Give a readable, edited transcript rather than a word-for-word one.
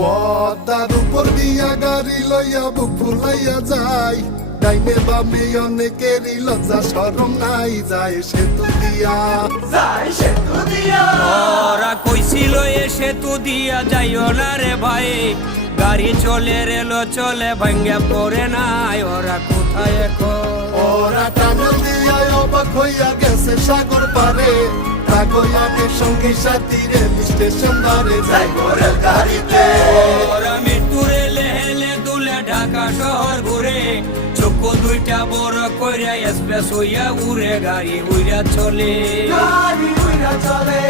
পদ্মার উপর দিয়া গাড়ি লইয়া বুক ফুলাইয়া যায়, ডাইনে বামে অনেকেরই লজ্জা শরম নাই, যায় সেতু দিয়া, যায় সেতু দিয়া। ওরা কইছিল এ সেতু দিয়া যাইও না রে ভাই, গাড়ি চলে রেল চলে ভাঙ্গা পড়ে নাই, ওরা কোথায় এখন? ওরা টানেল দিয়া অবাক হইয়া গেছে সাগর পারে, তাগয়ানের সঙ্গে সাথী রেল স্টেশন ধারে, যাই রেল গাড়িতে। ওরা মৃত্যু রেলে হেলে দুলে ঢাকা শহর ঘুরে, চক্ষু দুইটা বড় কইরা এক্সপ্রেস হইয়া উড়ে, গাড়ি উইরা চলে, গাড়ি উইরা চলে।